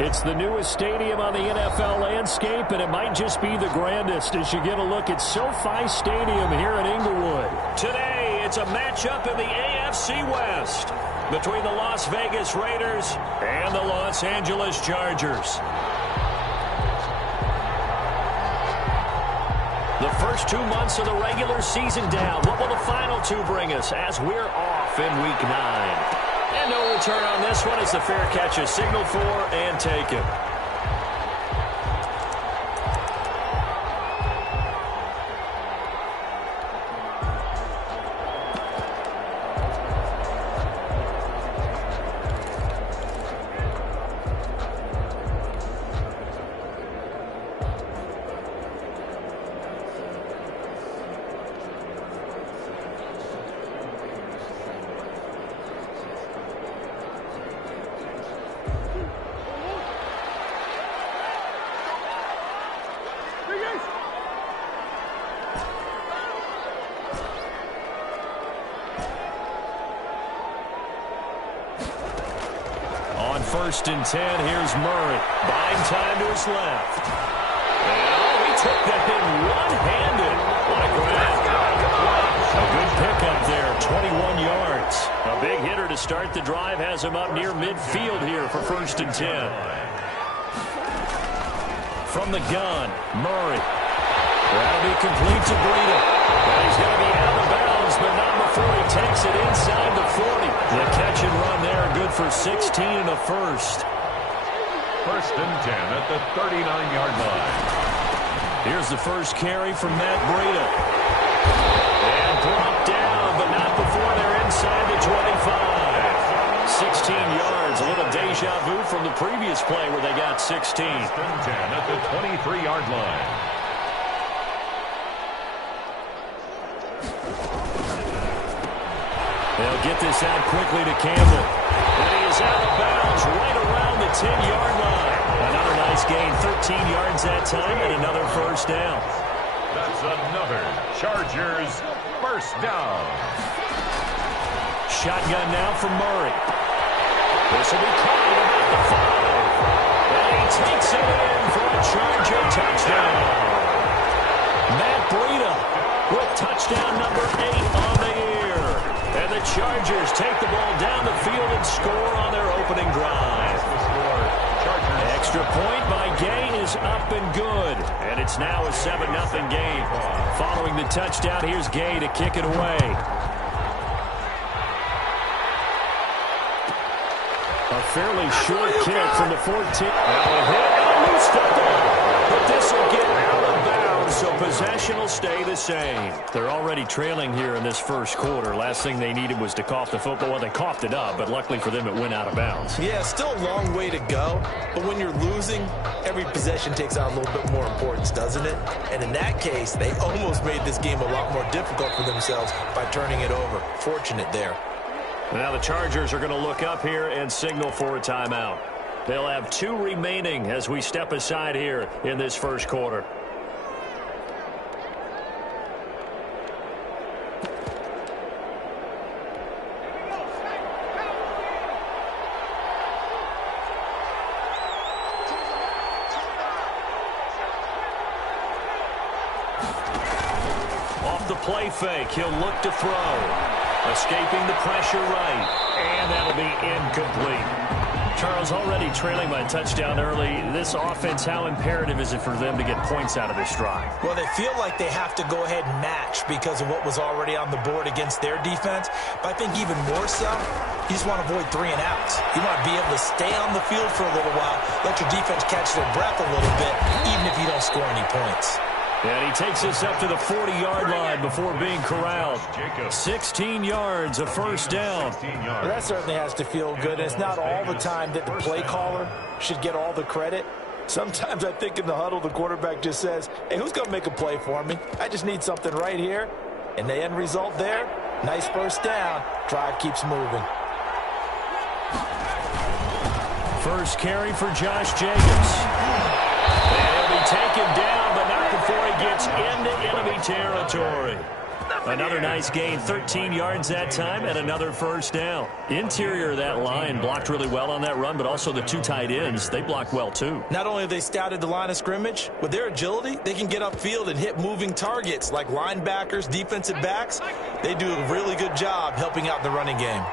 It's the newest stadium on the NFL landscape, and it might just be the grandest as you get a look at SoFi Stadium here in Inglewood. Today, it's a matchup in the AFC West between the Las Vegas Raiders and the Los Angeles Chargers. The first 2 months of the regular season down. What will the final two bring us as we're off in Week 9? And no return on this one as the fair catch is signaled for and taken. First and 10, here's Murray. Buying time to his left. And he took that in one-handed. What a grab. A good pickup there, 21 yards. A big hitter to start the drive has him up near midfield here for first and 10. From the gun, Murray. That'll be complete to Breida. And he's going to be out of bounds, but not before he takes it inside the 40. The catch and run there, good for 16 and a first. First and 10 at the 39-yard line. Here's the first carry from Matt Breida. And brought down, but not before they're inside the 25. 16 yards, a little deja vu from the previous play where they got 16. First and 10 at the 23-yard line. They'll get this out quickly to Campbell. And he is out of bounds right around the 10-yard line. Another nice gain, 13 yards that time, and another first down. That's another Chargers first down. Shotgun now from Murray. This will be caught at about the 5. And he takes it in for a Charger touchdown. Matt Breida with touchdown number 8 on the year. And the Chargers take the ball down the field and score on their opening drive. Extra point by Gay is up and good. And it's now a 7-0 game. Following the touchdown, here's Gay to kick it away. A fairly short kick from the 14. Now a hit and a loose football. But this will get out of bounds, so possession will stay the same. They're already trailing here in this first quarter. Last thing they needed was to cough the football. Well, they coughed it up, but luckily for them, it went out of bounds. Yeah, still a long way to go. But when you're losing, every possession takes on a little bit more importance, doesn't it? And in that case, they almost made this game a lot more difficult for themselves by turning it over. Fortunate there. Now the Chargers are going to look up here and signal for a timeout. They'll have 2 remaining as we step aside here in this first quarter. Off the play fake, he'll look to throw. Escaping the pressure right, and that'll be incomplete. Charles, already trailing by a touchdown early. This offense, how imperative is it for them to get points out of this drive? Well, they feel like they have to go ahead and match because of what was already on the board against their defense. But I think even more so, you just want to avoid 3 and outs. You want to be able to stay on the field for a little while, let your defense catch their breath a little bit, even if you don't score any points. And he takes us up to the 40-yard line before being corralled. 16 yards, a first down. Well, that certainly has to feel good. It's not all the time that the play caller should get all the credit. Sometimes I think in the huddle, the quarterback just says, hey, who's going to make a play for me? I just need something right here. And the end result there, nice first down. Drive keeps moving. First carry for Josh Jacobs. And he'll be taken down, but not before he gets into enemy territory. Another nice gain, 13 yards that time, and another first down. Interior of that line blocked really well on that run, but also the two tight ends, they blocked well too. Not only have they scouted the line of scrimmage, with their agility, they can get upfield and hit moving targets like linebackers, defensive backs. They do a really good job helping out the running game.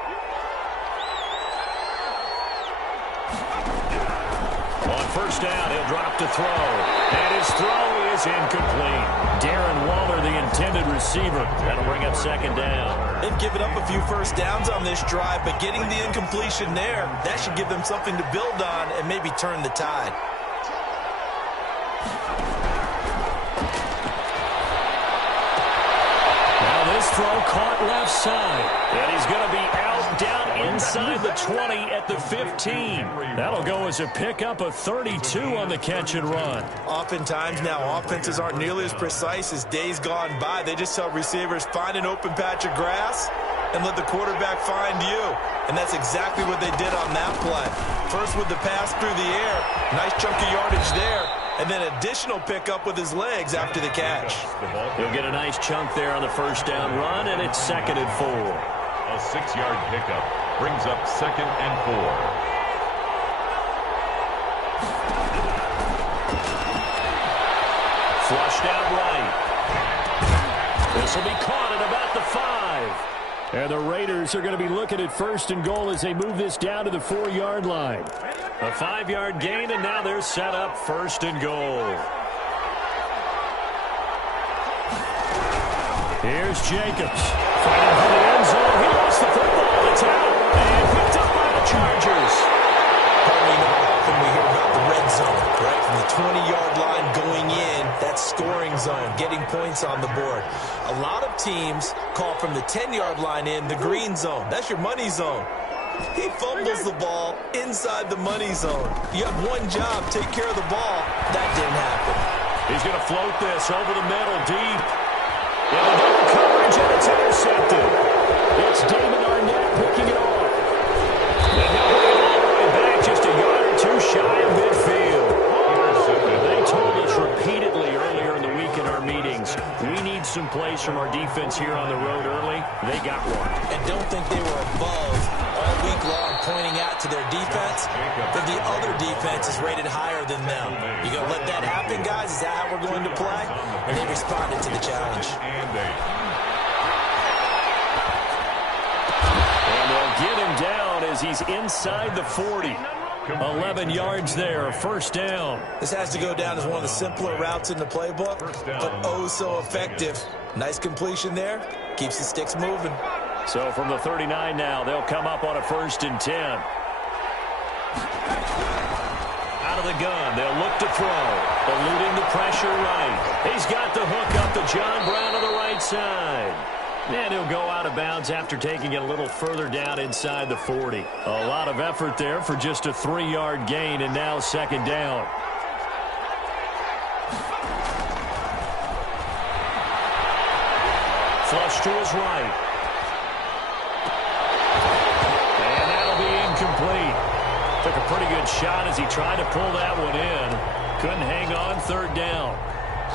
On first down, he'll drop to throw. And his throw is incomplete. Darren Waller, the intended receiver. That'll bring up second down. They've given up a few first downs on this drive, but getting the incompletion there, that should give them something to build on and maybe turn the tide. Now this throw caught left side. And he's going to be out down inside the 20 at the 15. That'll go as a pickup of 32 on the catch and run. Oftentimes now offenses aren't nearly as precise as days gone by. They just tell receivers, find an open patch of grass and let the quarterback find you. And that's exactly what they did on that play. First with the pass through the air, nice chunk of yardage there, and then additional pickup with his legs after the catch. He'll get a nice chunk there on the first down run, and it's 2nd and 4. A 6-yard pickup brings up 2nd and 4. Flushed out right. This will be caught at about the 5. And the Raiders are going to be looking at 1st and goal as they move this down to the 4-yard line. A 5-yard gain, and now they're set up 1st and goal. Here's Jacobs. Fighting for the end zone. He lost the football. It's out. And picked up by the Chargers. Probably not often we hear about the red zone, right? From the 20-yard line going in, that's scoring zone, getting points on the board. A lot of teams call from the 10-yard line in the green zone. That's your money zone. He fumbles the ball inside the money zone. You have one job, take care of the ball. That didn't happen. He's going to float this over the middle, deep. In the double coverage, and it's intercepted. It's Damon Arnett picking it off. And he'll bring it all the way back, just a yard or two shy of midfield. They told us repeatedly earlier in the week in our meetings, we need some plays from our defense here on the road early. They got one. And don't think they were above all week long pointing out to their defense, that the other defense is rated higher than them. You going to let that happen, guys? Is that how we're going to play? And they responded to the challenge. And they'll get him down as he's inside the 40. 11 yards there, 1st down. This has to go down as one of the simpler routes in the playbook, but oh so effective. Nice completion there. Keeps the sticks moving. So from the 39 now, they'll come up on a 1st and 10. Out of the gun, they'll look to throw. Eluding the pressure right. He's got the hook up to John Brown on the right side. And he'll go out of bounds after taking it a little further down inside the 40. A lot of effort there for just a 3-yard gain, and now 2nd down. Flush to his right. And that'll be incomplete. Took a pretty good shot as he tried to pull that one in. Couldn't hang on, 3rd down.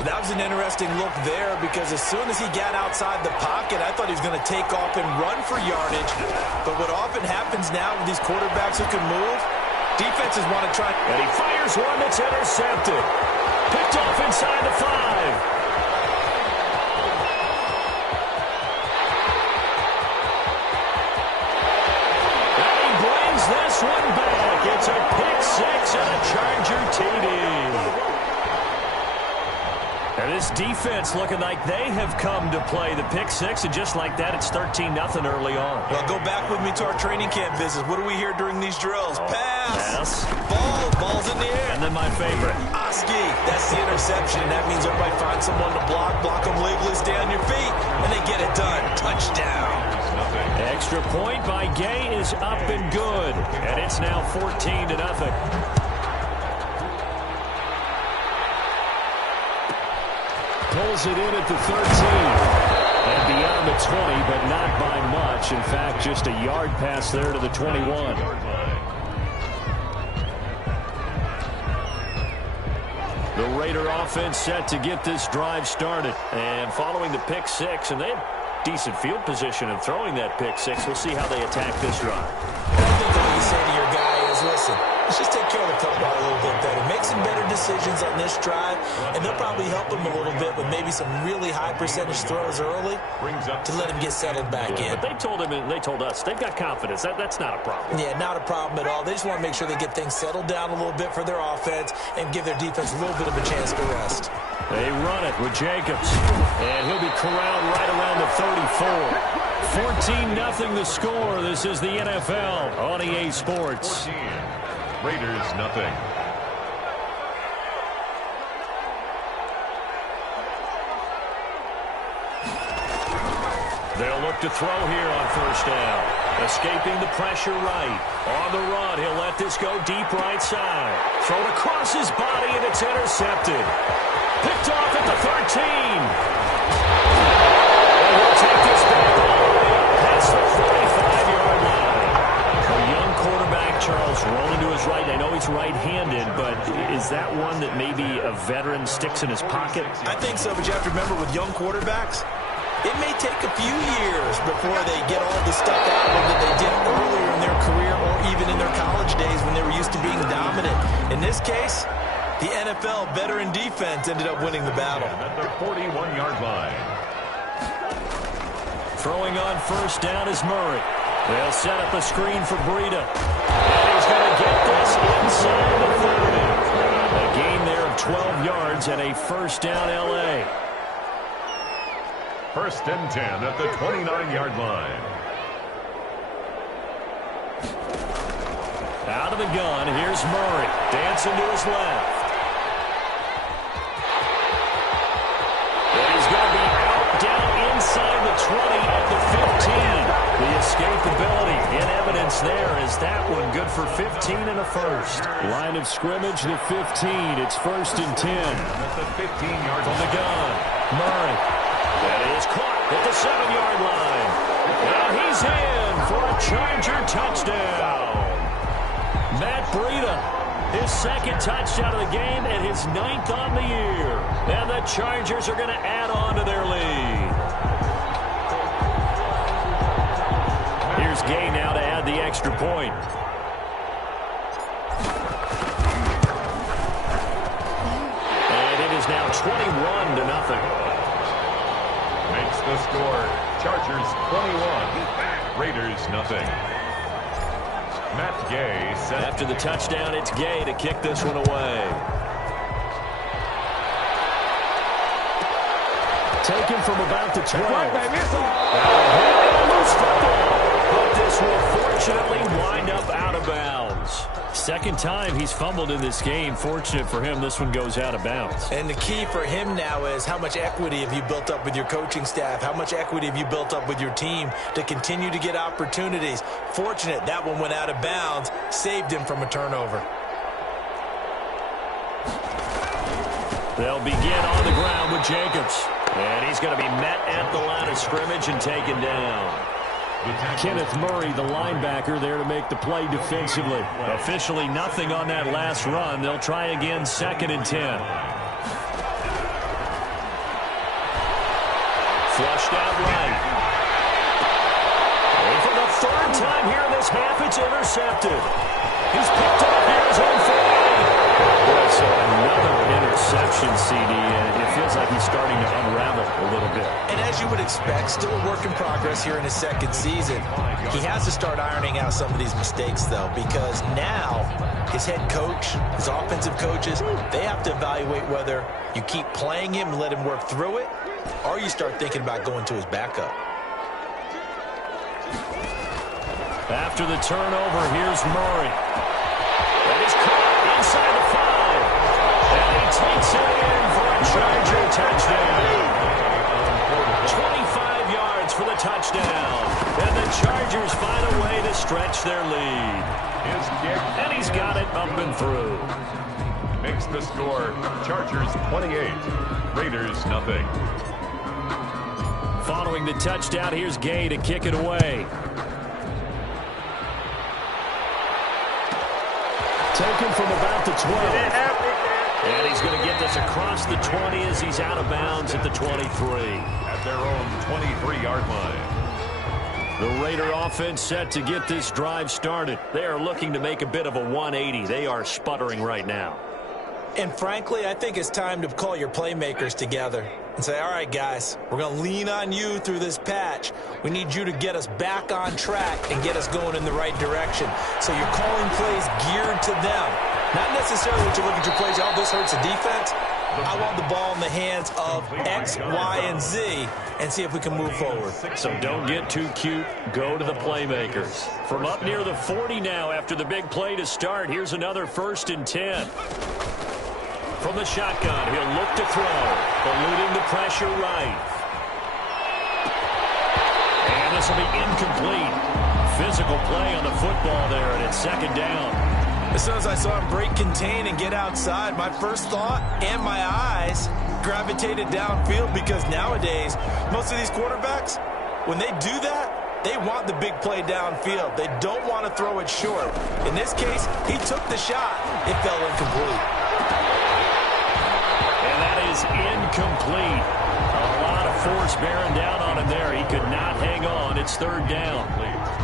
That was an interesting look there because as soon as he got outside the pocket, I thought he was going to take off and run for yardage. But what often happens now with these quarterbacks who can move, defenses want to try. And he fires one that's intercepted. Picked off inside the 5. This one back. It's a pick 6 and a Charger TD. And this defense looking like they have come to play the pick 6, and just like that, it's 13-0 early on. Well, go back with me to our training camp visits. What do we hear during these drills? Pass. Ball's in the air. And then my favorite. Oski. That's the interception. That means everybody finds someone to block them legally, stay on your feet, and they get it done. Touchdown. Extra point by Gay is up and good. And it's now 14-0. Pulls it in at the 13. And beyond the 20, but not by much. In fact, just a yard pass there to the 21. The Raider offense set to get this drive started. And following the pick six, and they had decent field position in throwing that pick six. We'll see how they attack this drive. I think what you say to your guy is, listen, let's just take care of the football a little bit better. Make some better decisions on this drive, and they'll probably help him a little bit with maybe some really high percentage throws early to let him get settled back in. But they told him, and they told us, they've got confidence. That's not a problem. Yeah, not a problem at all. They just want to make sure they get things settled down a little bit for their offense and give their defense a little bit of a chance to rest. They run it with Jacobs, and he'll be corralled right around the 34. 14-0 the score. This is the NFL on EA Sports. 14. Raiders nothing. They'll look to throw here on first down. Escaping the pressure right. On the run, he'll let this go deep right side. Thrown across his body, and it's intercepted. Picked off at the 13. And he'll take this back all the way up past the 45-yard line. A young quarterback, Charles, rolling to his right. I know he's right-handed, but is that one that maybe a veteran sticks in his pocket? I think so, but you have to remember with young quarterbacks, it may take a few years before they get all the stuff out of them that they did earlier in their career or even in their college days when they were used to being dominant. In this case, the NFL veteran defense ended up winning the battle. At the 41-yard line. Throwing on first down is Murray. They'll set up a screen for Breida. And he's going to get this inside the 30. A gain there of 12 yards and a first down L.A. First and 10 at the 29-yard line. Out of the gun, here's Murray. Dancing to his left. And he's going to be out down inside the 20 at the 15. The escapability in evidence there. Is that one good for 15 and a first? Line of scrimmage, the 15. It's first and 10. At the 15-yard From the gun, Murray. That is caught at the 7-yard line. And he's in for a Charger touchdown. Matt Breida, his second touchdown of the game and his 9th on the year. And the Chargers are going to add on to their lead. Here's Gay now to add the extra point. And it is now 21-0. Makes the score. Chargers 21. Raiders nothing. Matt Gay set. After the touchdown, it's Gay to kick this one away. Taken from about the 12. Loose football. But this will fortunately wind up out of bounds. Second time he's fumbled in this game. Fortunate for him, this one goes out of bounds. And the key for him now is how much equity have you built up with your coaching staff? How much equity have you built up with your team to continue to get opportunities? Fortunate that one went out of bounds, saved him from a turnover. They'll begin on the ground with Jacobs. And he's going to be met at the line of scrimmage and taken down. Kenneth Murray, the linebacker, there to make the play defensively. Officially nothing on that last run. They'll try again, second and 10. Flushed out right. And for the third time here in this half, it's intercepted. He's picked up here his own 40. So another interception, CD, and it feels like he's starting to unravel a little bit. And as you would expect, still a work in progress here in his second season. He has to start ironing out some of these mistakes, though, because now his head coach, his offensive coaches, they have to evaluate whether you keep playing him and let him work through it, or you start thinking about going to his backup. After the turnover, here's Murray. And he's caught inside the 5. And he takes it in for a Charger touchdown. 25 yards for the touchdown. And the Chargers find a way to stretch their lead. His kick. And he's got it up and through. Makes the score. Chargers 28. Raiders nothing. Following the touchdown, here's Gay to kick it away. Taken from about the 12. And he's going to get this across the 20 as he's out of bounds at the 23. At their own 23-yard line. The Raider offense set to get this drive started. They are looking to make a bit of a 180. They are sputtering right now. And frankly, I think it's time to call your playmakers together and say, all right, guys, we're going to lean on you through this patch. We need you to get us back on track and get us going in the right direction. So you're calling plays geared to them. Not necessarily that you look at your plays, oh, this hurts the defense. I want the ball in the hands of X, Y, and Z and see if we can move forward. So don't get too cute. Go to the playmakers. From up near the 40 now after the big play to start, here's another 1st and 10. From the shotgun, he'll look to throw, eluding the pressure right. And this will be incomplete. Physical play on the football there, and it's 2nd down. As soon as I saw him break contain and get outside, my first thought and my eyes gravitated downfield, because nowadays, most of these quarterbacks, when they do that, they want the big play downfield. They don't want to throw it short. In this case, he took the shot. It fell incomplete. And that is incomplete. A lot of force bearing down on him there. He could not hang on. It's 3rd down.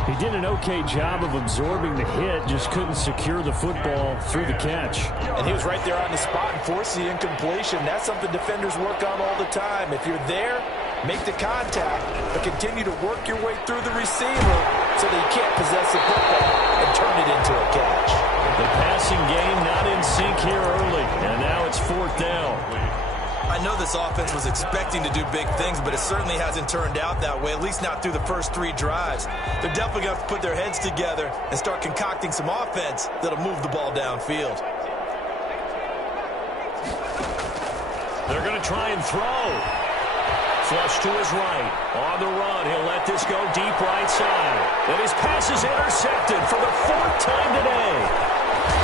He did an okay job of absorbing the hit, just couldn't secure the football through the catch. And he was right there on the spot and forced the incompletion. That's something defenders work on all the time. If you're there, make the contact, but continue to work your way through the receiver so that you can't possess the football and turn it into a catch. The passing game not in sync here early, and now it's 4th down. I know this offense was expecting to do big things, but it certainly hasn't turned out that way, at least not through the first 3 drives. They're definitely going to have to put their heads together and start concocting some offense that'll move the ball downfield. They're going to try and throw. Flush to his right. On the run, he'll let this go deep right side. And his pass is intercepted for the 4th time today.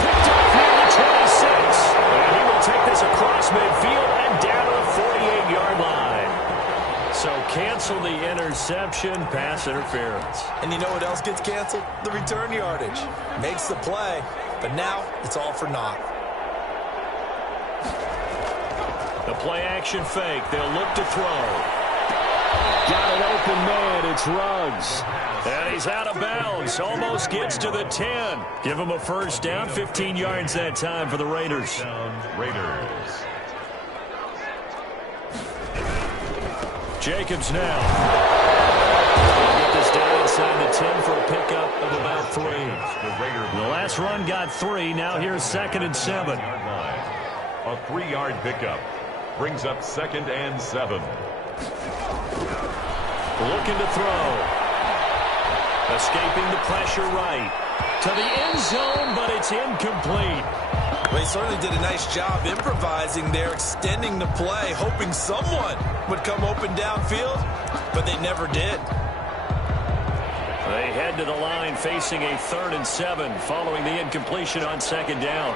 Picked up near the 26. And he will take this across midfield and down to the 48-yard line. So cancel the interception, pass interference. And you know what else gets canceled? The return yardage. Makes the play, but now it's all for naught. The play-action fake. They'll look to throw. Got an open man. It's Ruggs. And he's out of bounds. Almost gets to the 10. Give him a 1st down. 15 yards that time for the Raiders. Raiders. Jacobs now. Get this down inside the 10 for a pickup of about 3. The last run got 3. Now here's 2nd and 7. A 3-yard pickup brings up 2nd and 7. Looking to throw. Escaping the pressure right. To the end zone, but it's incomplete. Well, he certainly did a nice job improvising there, extending the play, hoping someone would come open downfield, but they never did. They head to the line facing a 3rd and 7 following the incompletion on 2nd down.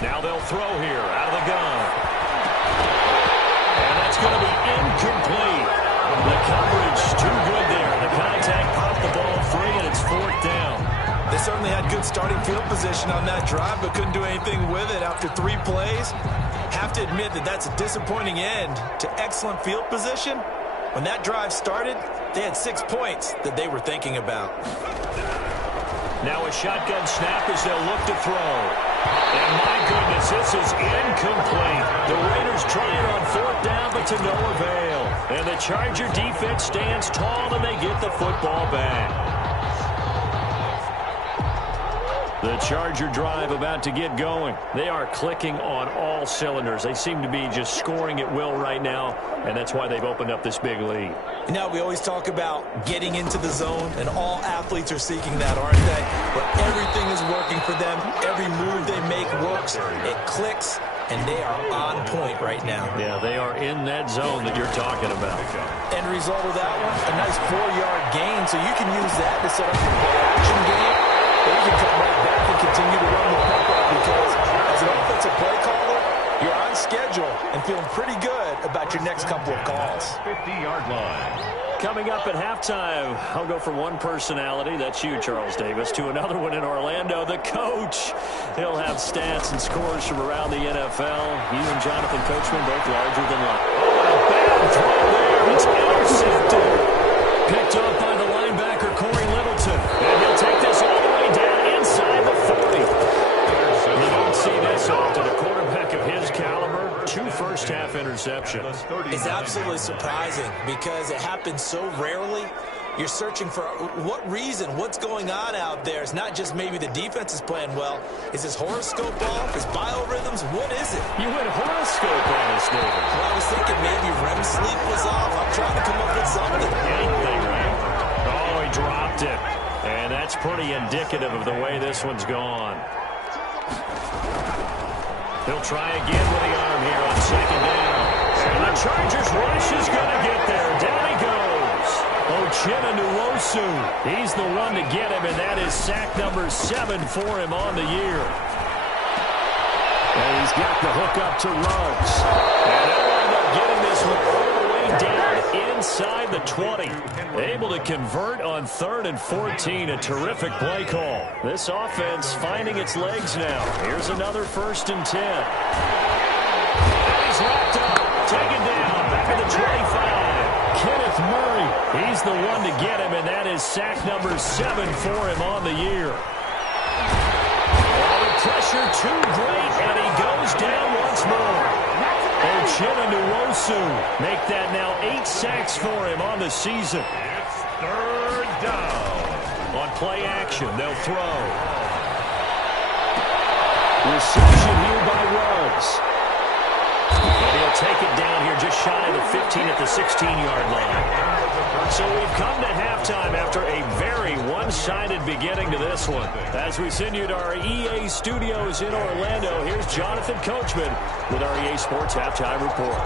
Now they'll throw here out of the gun. And that's going to be incomplete. The coverage too good there. The contact popped the ball free, and it's 4th down. They certainly had good starting field position on that drive, but couldn't do anything with it after 3 plays. Have to admit that that's a disappointing end to excellent field position. When that drive started, they had 6 points that they were thinking about. Now a shotgun snap as they'll look to throw. And my goodness, this is incomplete. The Raiders try it on 4th down, but to no avail. And the Charger defense stands tall, and they get the football back. The Charger drive about to get going. They are clicking on all cylinders. They seem to be just scoring at will right now, and that's why they've opened up this big lead. Now, we always talk about getting into the zone, and all athletes are seeking that, aren't they? But everything is working for them. Every move they make works. It clicks, and they are on point right now. Yeah, they are in that zone that you're talking about. End result of that one, a nice 4-yard gain, so you can use that to set up your play-action game, or you can come right back and continue to run the pump-up, because as an offensive play caller, you're on schedule and feeling pretty good about your next couple of calls. 50-yard line. Coming up at halftime, I'll go from one personality, that's you, Charles Davis, to another one in Orlando, the coach. He'll have stats and scores from around the NFL. You and Jonathan Coachman both larger than life. Oh, a bad throw there. It's intercepted. Picked up by the linebacker, Corey Littleton. And he'll take this all the way down inside the 40. You don't see this often. A quarterback of his caliber, 2 first-half interceptions. It's absolutely surprising because it happens so rarely. You're searching for what reason, what's going on out there. It's not just maybe the defense is playing well. Is his horoscope off? His biorhythms? What is it? You went horoscope on us, David. Well, I was thinking maybe REM sleep was off. I'm trying to come up with something. Anything, right? Oh, he dropped it. And that's pretty indicative of the way this one's gone. He'll try again with the arm here on second down. And the Chargers rush is going to get there. Down he goes. Uchenna Nwosu. He's the one to get him, and that is sack number 7 for him on the year. And he's got the hook up to Ruggs. And they'll end up getting this one all the way down inside the 20. Able to convert on 3rd and 14. A terrific play call. This offense finding its legs now. Here's another 1st and 10. And he's wrapped up. Taken down. Back at the 25. Kenneth Murray. He's the one to get him, and that is sack number 7 for him on the year. Oh, the pressure too great, and he goes down once more. Uchenna Nwosu make that now 8 sacks for him on the season. It's 3rd down. On play action, they'll throw. Reception here by Ruggs. And he'll take it down here just shy of the 15 at the 16-yard line. So we've come to halftime after a very one-sided beginning to this one. As we send you to our EA studios in Orlando, here's Jonathan Coachman with our EA Sports Halftime Report.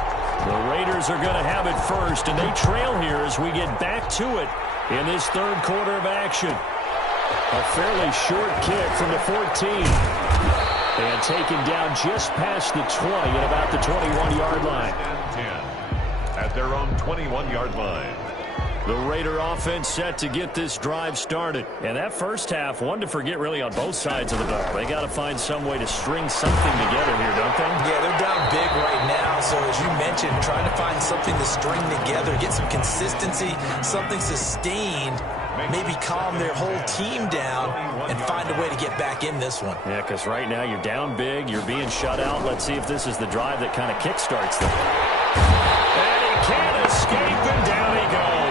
The Raiders are going to have it first, and they trail here as we get back to it in this 3rd quarter of action. A fairly short kick from the 14. And taken down just past the 20 at about the 21-yard line. 10 at their own 21-yard line. The Raider offense set to get this drive started. And that first half, one to forget really on both sides of the ball. They got to find some way to string something together here, don't they? Yeah, they're down big right now. So as you mentioned, trying to find something to string together, get some consistency, something sustained, maybe calm their whole team down and find a way to get back in this one. Yeah, because right now you're down big, you're being shut out. Let's see if this is the drive that kind of kickstarts them. And he can't escape, and down he goes.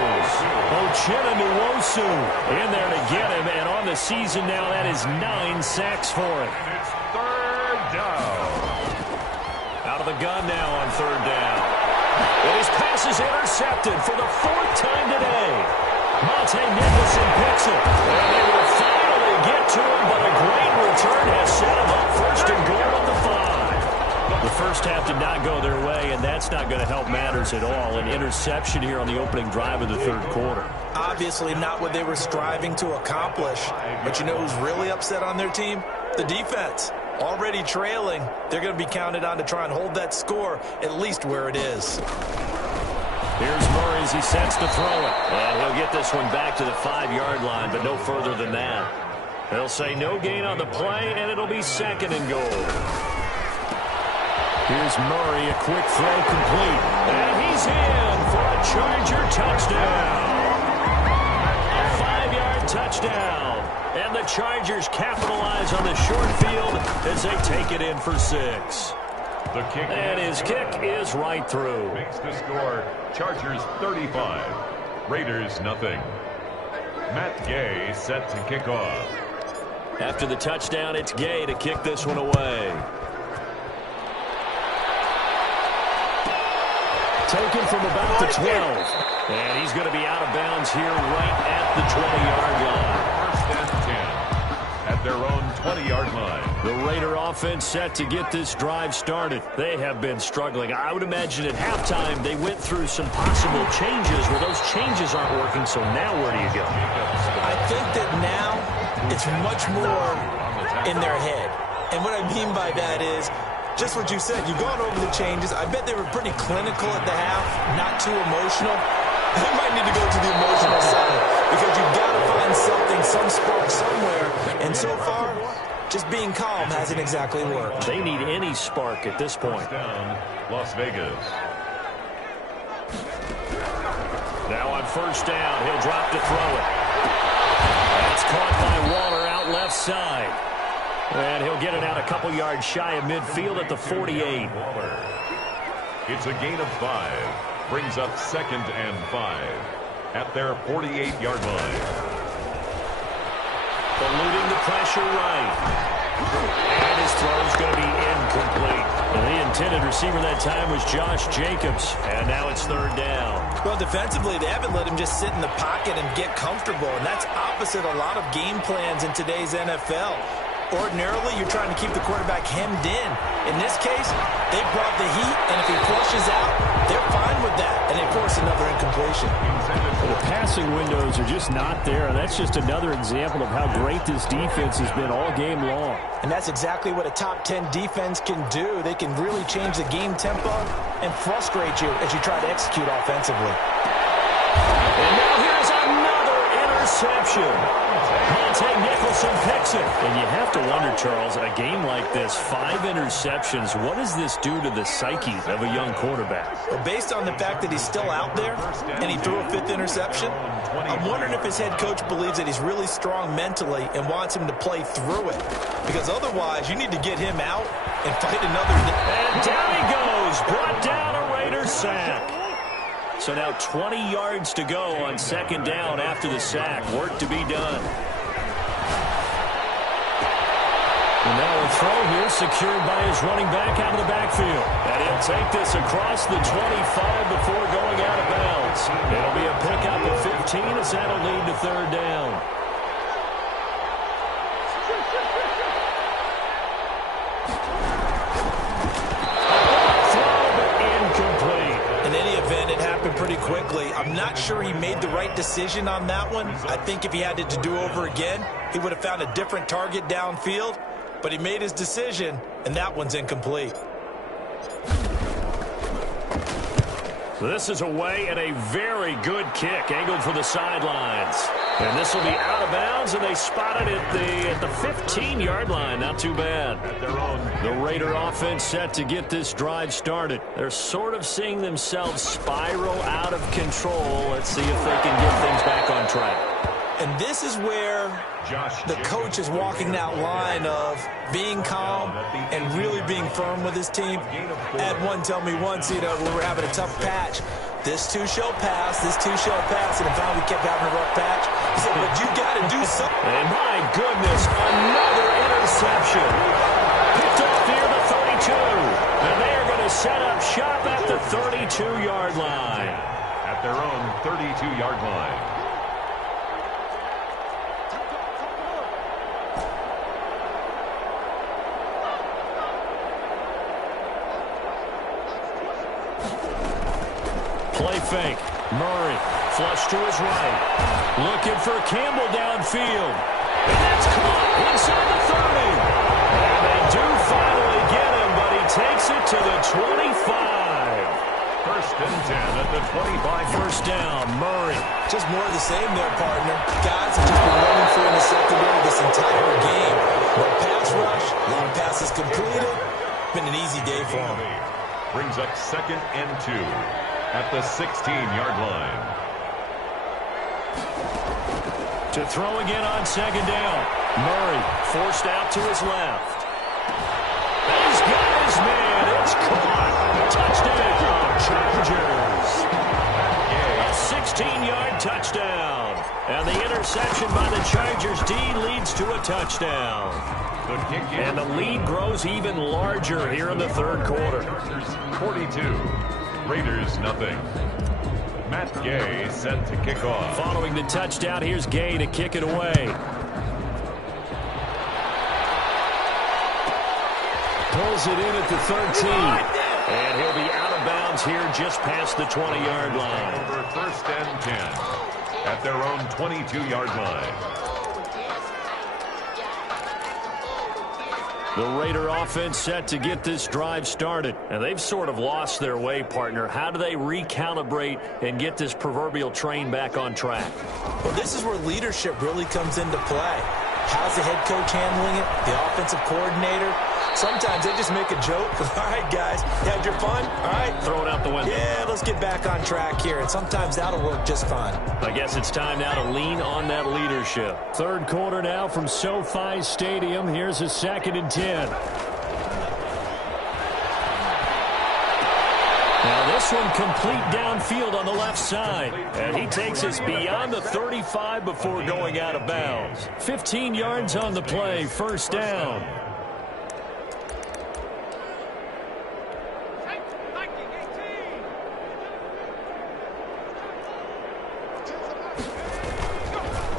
Uchenna Nwosu in there to get him, and on the season now, that is 9 sacks for him. It's 3rd down. Out of the gun now on 3rd down. And his pass is intercepted for the 4th time today. Monte Nicholson picks it. And they will finally get to him, but a great return has set him up 1st and goal at the 5. The first half did not go their way, and that's not going to help matters at all. An interception here on the opening drive of the 3rd quarter. Obviously not what they were striving to accomplish. But you know who's really upset on their team? The defense. Already trailing. They're going to be counted on to try and hold that score at least where it is. Here's Murray as he sets to throw it. And he'll get this one back to the 5-yard line, but no further than that. They'll say no gain on the play, and it'll be 2nd and goal. Here's Murray, a quick throw complete. And he's in for a Charger touchdown. A 5-yard touchdown. And the Chargers capitalize on the short field as they take it in for 6. The kick, and his kick is right through. Makes the score Chargers 35, Raiders nothing. Matt Gay set to kick off. After the touchdown, it's Gay to kick this one away. Taken from about the 12. And he's going to be out of bounds here right at the 20-yard line. 1st and 10 at their own 20-yard line. The Raider offense set to get this drive started. They have been struggling. I would imagine at halftime they went through some possible changes where those changes aren't working, so now where do you go? I think that now it's much more in their head. And what I mean by that is just what you said. You've gone over the changes. I bet they were pretty clinical at the half, not too emotional. He might need to go to the emotional side because you've got to find something, some spark somewhere. And so far, just being calm hasn't exactly worked. They need any spark at this point. Down, Las Vegas. Now on first down, he'll drop to throw it. That's caught by Waller out left side. And he'll get it out a couple yards shy of midfield at the 48. Waller. It's a gain of 5. Brings up 2nd and 5 at their 48-yard line. Eluding the pressure right. And his throw's going to be incomplete. And the intended receiver that time was Josh Jacobs. And now it's 3rd down. Well, defensively, they haven't let him just sit in the pocket and get comfortable. And that's opposite a lot of game plans in today's NFL. Ordinarily, you're trying to keep the quarterback hemmed in. In this case, they brought the heat, and if he flushes out, they're fine with that. And they force another incompletion. The passing windows are just not there. And that's just another example of how great this defense has been all game long. And that's exactly what a top 10 defense can do. They can really change the game tempo and frustrate you as you try to execute offensively. And now here's another interception. Monte Nicholson picks it. And you have to wonder, Charles, a game like this, 5 interceptions, what does this do to the psyche of a young quarterback? Well, based on the fact that he's still out there and he threw a 5th interception, I'm wondering if his head coach believes that he's really strong mentally and wants him to play through it. Because otherwise, you need to get him out and fight another. And down he goes. Brought down a Raider sack. So now 20 yards to go on 2nd down after the sack. Work to be done. And now a throw here secured by his running back out of the backfield. And he'll take this across the 25 before going out of bounds. It'll be a pickup of 15 as that'll lead to 3rd down. Pretty quickly. I'm not sure he made the right decision on that one. I think if he had it to do over again, he would have found a different target downfield, but he made his decision, and that one's incomplete. This is away and a very good kick, angled for the sidelines. And this will be out of bounds, and they spotted it at the 15-yard line. Not too bad. The Raider offense set to get this drive started. They're sort of seeing themselves spiral out of control. Let's see if they can get things back on track. And this is where the coach is walking that line of being calm and really being firm with his team. I had one tell me once, we were having a tough patch. This too shall pass, this too shall pass, and finally we kept having a rough patch. He said, but you got to do something. And my goodness, another interception. Picked off here at the 32. And they are going to set up shop at the 32-yard line. At their own 32-yard line. Play fake. Murray, flush to his right. Looking for Campbell downfield. And that's caught inside the 30. And they do finally get him, but he takes it to the 25. 1st and 10 at the 25. First down, Murray. Just more of the same there, partner. Guys have just been running through in the secondary this entire game. No pass rush, long passes completed. Been an easy day for him. Brings up 2nd and 2. At the 16-yard line. To throw again on 2nd down. Murray forced out to his left. He's got his man. It's caught. Touchdown, Chargers. A 16-yard touchdown. And the interception by the Chargers D leads to a touchdown. And the lead grows even larger here in the 3rd quarter. 42. Raiders nothing. Matt Gay set to kick off. Following the touchdown, here's Gay to kick it away. Pulls it in at the 13. And he'll be out of bounds here just past the 20-yard line. Over 1st and 10 at their own 22-yard line. The Raider offense set to get this drive started. And they've sort of lost their way, partner. How do they recalibrate and get this proverbial train back on track? Well, this is where leadership really comes into play. How's the head coach handling it? The offensive coordinator? Sometimes they just make a joke. All right, guys, you had your fun? All right. Throw it out the window. Yeah, let's get back on track here. And sometimes that'll work just fine. I guess it's time now to lean on that leadership. Third quarter now from SoFi Stadium. Here's a 2nd and 10. Now this one complete downfield on the left side. And he takes us beyond the 35 before going out of bounds. 15 yards on the play, first down.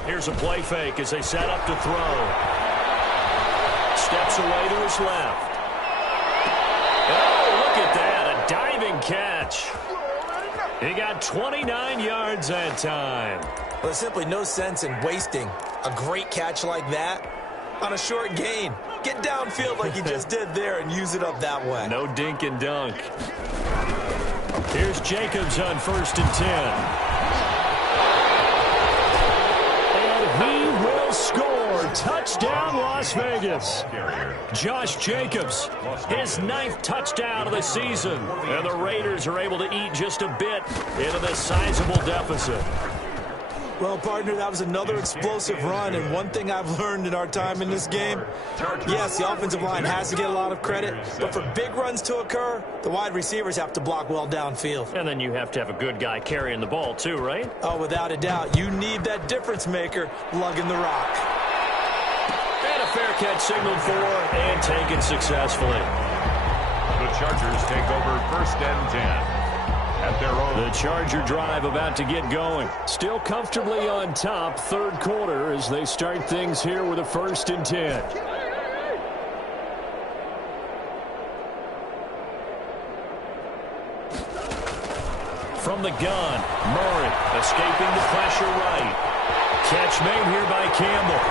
Here's a play fake as they set up to throw. Steps away to his left. Oh, look at that. A diving catch. He got 29 yards that time. Well, there's simply no sense in wasting a great catch like that on a short gain. Get downfield like you just did there and use it up that way. No dink and dunk. Here's Jacobs on 1st and 10. He will score. Touchdown, Las Vegas. Josh Jacobs, his 9th touchdown of the season. And the Raiders are able to eat just a bit into this sizable deficit. Well, partner, that was another explosive run, and one thing I've learned in our time in this game, yes, the offensive line has to get a lot of credit, but for big runs to occur, the wide receivers have to block well downfield. And then you have to have a good guy carrying the ball too, right? Oh, without a doubt. You need that difference maker lugging the rock. And a fair catch signaled for and taken successfully. The Chargers take over 1st and 10. At their own. The Charger drive about to get going. Still comfortably on top, 3rd quarter as they start things here with a 1st and 10. From the gun, Murray escaping the pressure right. Catch made here by Campbell.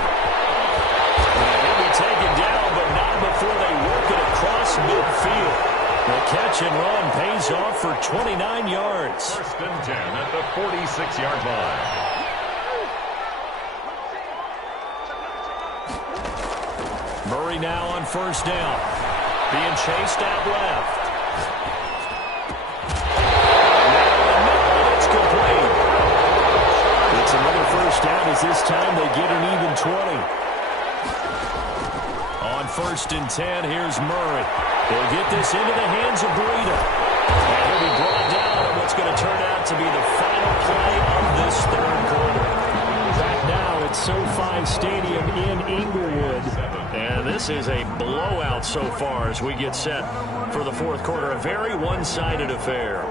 He'll be taken down, but not before they work it across midfield. The catch and run pays off for 29 yards. 1st and 10 at the 46-yard line. Murray now on 1st down. Being chased out left. It's complete. It's another 1st down as this time they get an even 20. On 1st and 10, here's Murray. They'll get this into the hands of Breida. And he'll be brought down on what's going to turn out to be the final play of this 3rd quarter. Back now at SoFi Stadium in Inglewood. And this is a blowout so far as we get set for the 4th quarter. A very one-sided affair.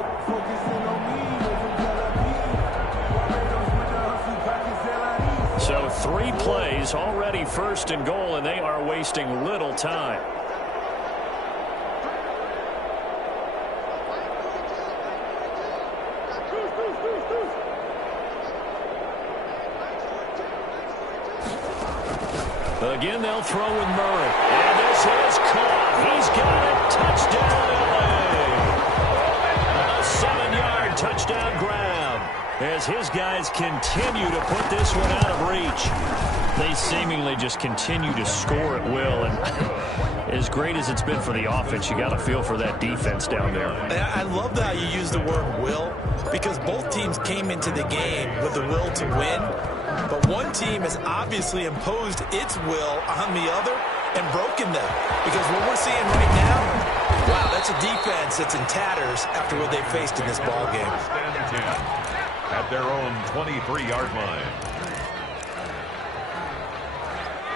So 3 plays, already 1st and goal, and they are wasting little time. Again, they'll throw with Murray. And this is caught. He's got it. Touchdown, LA. A 7-yard touchdown grab as his guys continue to put this one out of reach. They seemingly just continue to score at will. And as great as it's been for the offense, you got to feel for that defense down there. I love that you use the word will, because both teams came into the game with the will to win. But one team has obviously imposed its will on the other and broken them. Because what we're seeing right now, wow, that's a defense that's in tatters after what they faced in this ballgame. 1st and 10 at their own 23-yard line.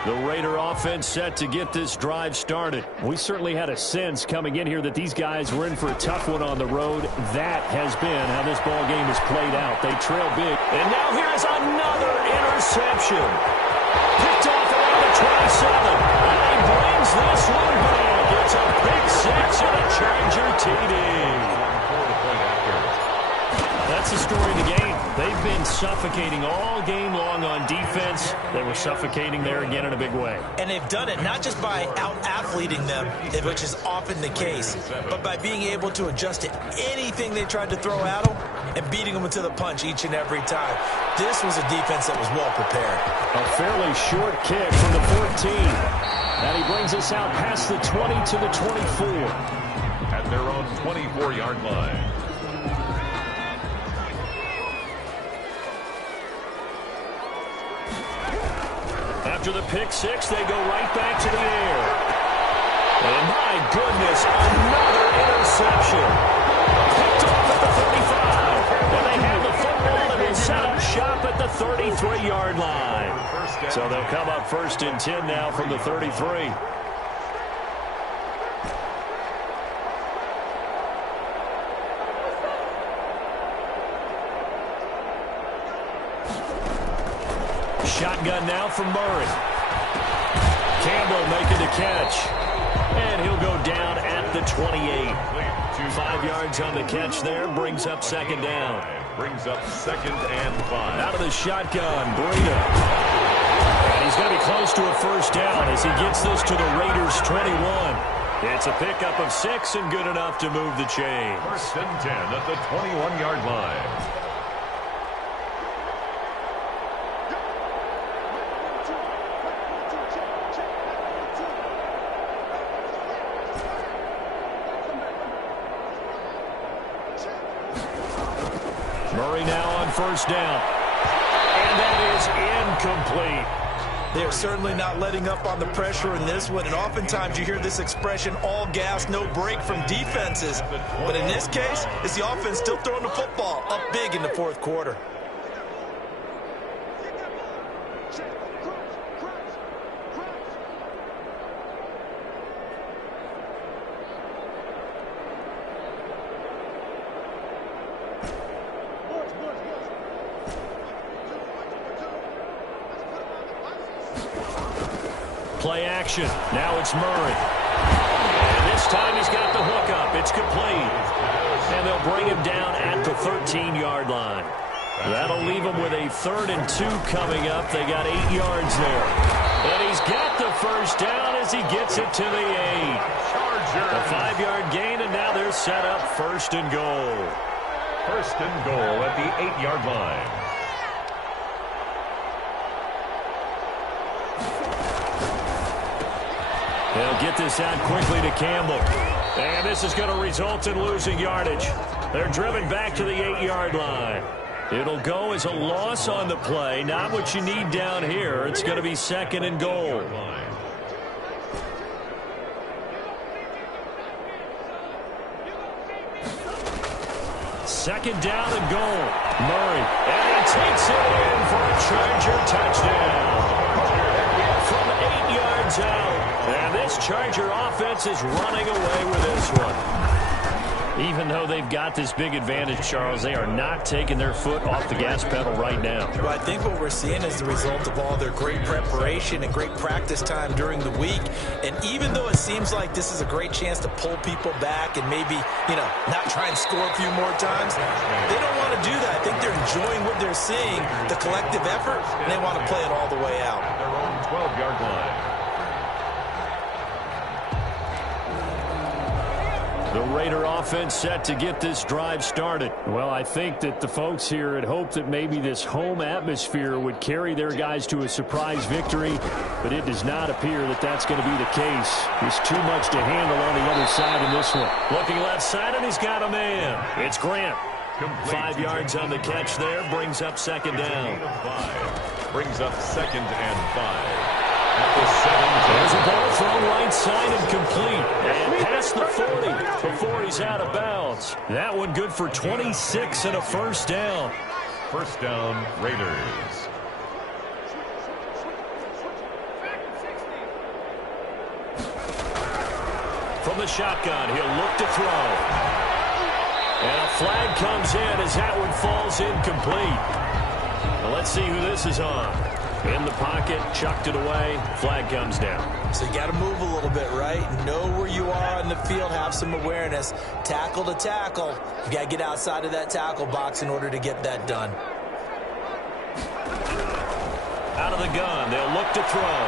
The Raider offense set to get this drive started. We certainly had a sense coming in here that these guys were in for a tough one on the road. That has been how this ball game has played out. They trail big. And now here's another interception. Picked off around the 27. And he brings this one back. It's a pick 6 and a Charger TD. That's the story of the game. They've been suffocating all game long on defense. They were suffocating there again in a big way. And they've done it not just by out-athleting them, which is often the case, but by being able to adjust to anything they tried to throw at them and beating them to the punch each and every time. This was a defense that was well prepared. A fairly short kick from the 14. And he brings us out past the 20 to the 24. At their own 24-yard line. After the pick six, they go right back to the air. And my goodness, another interception. Picked off at the 35. And they have the football and will set up shop at the 33-yard line. So they'll come up 1st and 10 now from the 33. Shotgun now from Murray. Campbell making the catch. And he'll go down at the 28. 5 yards on the catch there. Brings up 2nd down. Brings up 2nd and 5. Out of the shotgun, Breida. And he's going to be close to a 1st down as he gets this to the Raiders' 21. It's a pickup of 6 and good enough to move the chains. 1st and 10 at the 21-yard line. Murray now on 1st down. And that is incomplete. They're certainly not letting up on the pressure in this one, and oftentimes you hear this expression, all gas, no break from defenses. But in this case, it's the offense still throwing the football up big in the 4th quarter. Play action. Now it's Murray. And this time he's got the hook up. It's complete. And they'll bring him down at the 13-yard line. That'll leave him with a 3rd and 2 coming up. They got 8 yards there. And he's got the 1st down as he gets it to the 8. A 5-yard gain, and now they're set up 1st and goal. 1st and goal at the 8-yard line. They'll get this out quickly to Campbell. And this is going to result in losing yardage. They're driven back to the 8-yard line. It'll go as a loss on the play. Not what you need down here. It's going to be 2nd and goal. 2nd down and goal. Murray. And he takes it in for a Charger touchdown. From 8 yards out. And this Charger offense is running away with this one. Even though they've got this big advantage, Charles, they are not taking their foot off the gas pedal right now. Well, I think what we're seeing is the result of all their great preparation and great practice time during the week. And even though it seems like this is a great chance to pull people back and maybe, not try and score a few more times, they don't want to do that. I think they're enjoying what they're seeing, the collective effort, and they want to play it all the way out. Their own 12-yard line. The Raider offense set to get this drive started. Well, I think that the folks here had hoped that maybe this home atmosphere would carry their guys to a surprise victory, but it does not appear that that's going to be the case. There's too much to handle on the other side in this one. Looking left side, and he's got a man. It's Grant. 5 yards on the catch there, brings up 2nd down. Brings up 2nd and 5. At the 17. There's a ball thrown right side and complete. And past the 40 before he's out of bounds. That one good for 26 and a 1st down. 1st down, Raiders. From the shotgun, he'll look to throw. And a flag comes in as that one falls incomplete. Now let's see who this is on. In the pocket, chucked it away, flag comes down. So you got to move a little bit, right? Know where you are on the field, have some awareness. Tackle to tackle. You got to get outside of that tackle box in order to get that done. Out of the gun, they'll look to throw.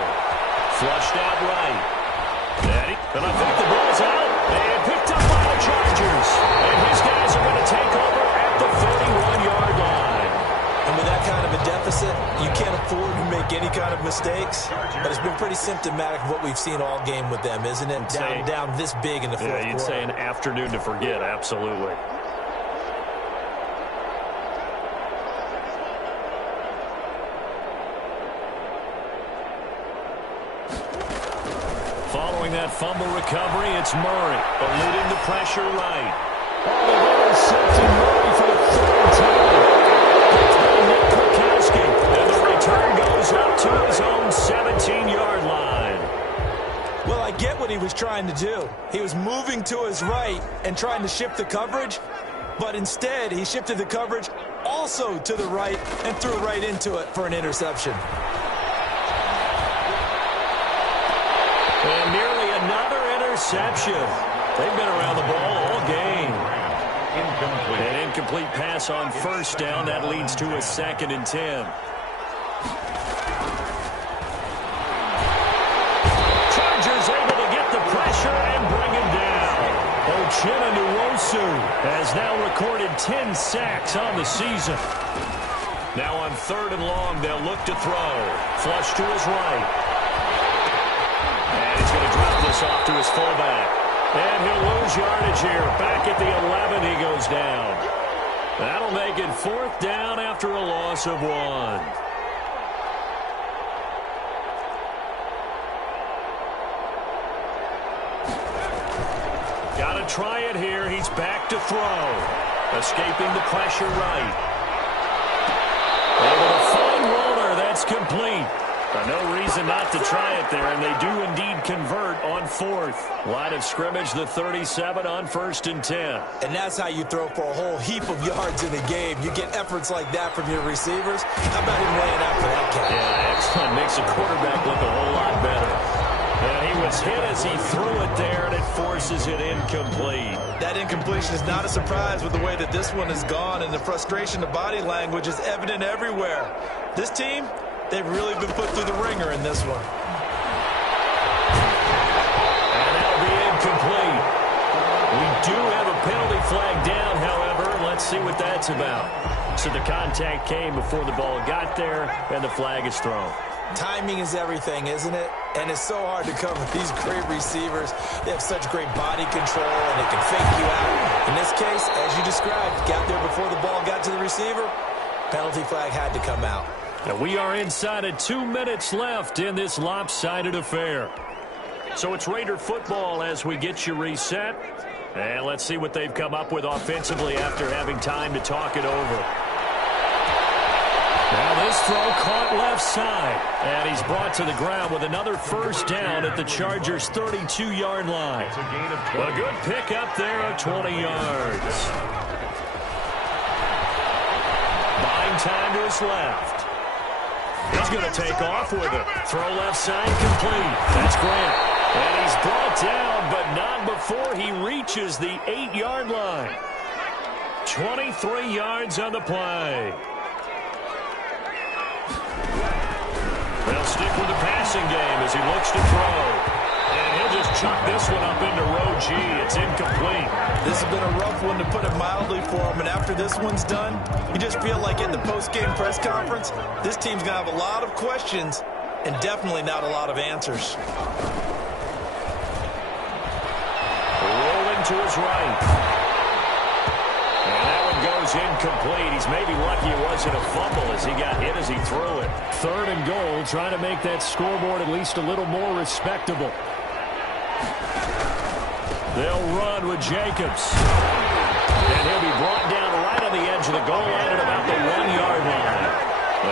Flushed out right. And I think the ball's out. And picked up by the Chargers. And his guys are going to take over at the 31-yard line. And with that kind of a deficit, you can't afford to make any kind of mistakes. But it's been pretty symptomatic of what we've seen all game with them, isn't it? Down this big in the fourth quarter. Yeah, you'd say an afternoon to forget, absolutely. Following that fumble recovery, it's Murray, eluding the pressure right. Oh, they're intercepting Murray for the third time. Nick Kwiatkowski, and the return goes up to his own 17-yard line. Well, I get what he was trying to do. He was moving to his right and trying to shift the coverage, but instead he shifted the coverage also to the right and threw right into it for an interception. And nearly another interception. They've been around the ball all game. Incomplete. An incomplete pass on first down. That leads to a 2nd and 10. Chargers able to get the pressure and bring him down. Uchenna Nwosu has now recorded 10 sacks on the season. Now on 3rd and long, they'll look to throw. Flush to his right. And he's going to drop this off to his fullback. And he'll lose yardage here. Back at the 11, he goes down. That'll make it 4th down after a loss of 1. Got to try it here. He's back to throw. Escaping the pressure right. Able to find Waller. That's complete. No reason not to try it there, and they do indeed convert on 4th. Line of scrimmage, the 37 on 1st and 10. And that's how you throw for a whole heap of yards in a game. You get efforts like that from your receivers. How about him laying out for that catch? Yeah, excellent. Makes the quarterback look a whole lot better. And he was hit as he threw it there, and it forces it incomplete. That incompletion is not a surprise with the way that this one has gone, and the frustration of body language is evident everywhere. This team, they've really been put through the ringer in this one. And that'll be incomplete. We do have a penalty flag down, however. Let's see what that's about. So the contact came before the ball got there, and the flag is thrown. Timing is everything, isn't it? And it's so hard to cover these great receivers. They have such great body control, and they can fake you out. In this case, as you described, got there before the ball got to the receiver. Penalty flag had to come out. And we are inside of 2 minutes left in this lopsided affair. So it's Raider football as we get you reset. And let's see what they've come up with offensively after having time to talk it over. Now this throw caught left side. And he's brought to the ground with another first down at the Chargers' 32-yard line. A good pickup there of 20 yards. Buying time to his left. He's going to take off with it. Throw left side complete. That's Grant. And he's brought down, but not before he reaches the 8-yard line. 23 yards on the play. They'll stick with the passing game as he looks to throw. And he'll just chuck this one up into row G. It's incomplete. This has been a rough one, to put it mildly, for him. And after this one's done, you just feel like in the post-game press conference, this team's going to have a lot of questions and definitely not a lot of answers. Rolling to his right. And that one goes incomplete. He's maybe lucky it wasn't a fumble as he got hit as he threw it. 3rd and goal, trying to make that scoreboard at least a little more respectable. They'll run with Jacobs. And he'll be brought down right on the edge of the goal line at about the 1-yard line.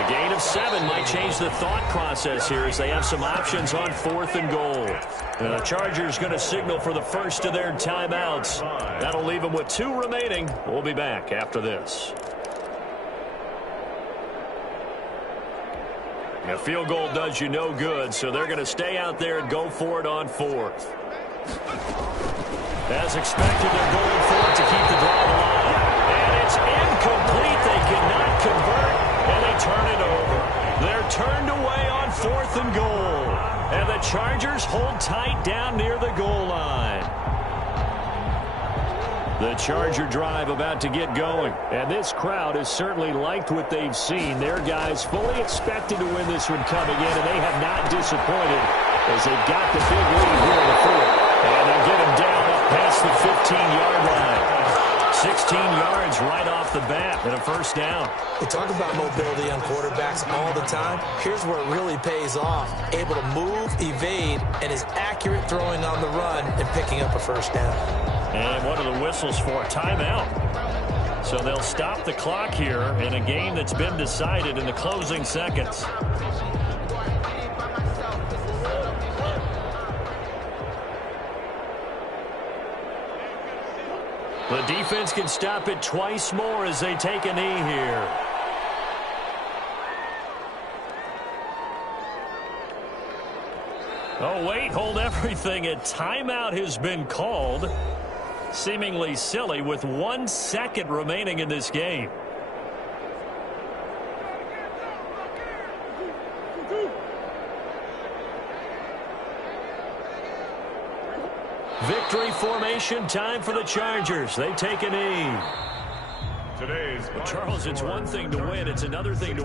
A gain of 7 might change the thought process here as they have some options on 4th and goal. And the Chargers going to signal for the first of their timeouts. That'll leave them with 2 remaining. We'll be back after this. A field goal does you no good, so they're going to stay out there and go for it on 4th. As expected, they're going for it to keep the drive alive. And it's incomplete. They cannot convert, and they turn it over. They're turned away hold tight down near the goal line. The Charger drive about to get going. And this crowd has certainly liked what they've seen. Their guys fully expected to win this one coming in, and they have not disappointed as they've got the big lead here in the fourth. And they'll get him down up past the 15-yard line. 16 yards right off the bat and a first down. We talk about mobility on quarterbacks all the time. Here's where it really pays off. Able to move, evade, and is accurate throwing on the run and picking up a first down. And what are the whistles for? Timeout. So they'll stop the clock here in a game that's been decided in the closing seconds. The defense can stop it twice more as they take a knee here. Oh, wait, hold everything. A timeout has been called. Seemingly silly with 1 second remaining in this game. Victory formation, time for the Chargers. They take a knee. Today's Charles, it's one thing to win. It's another thing to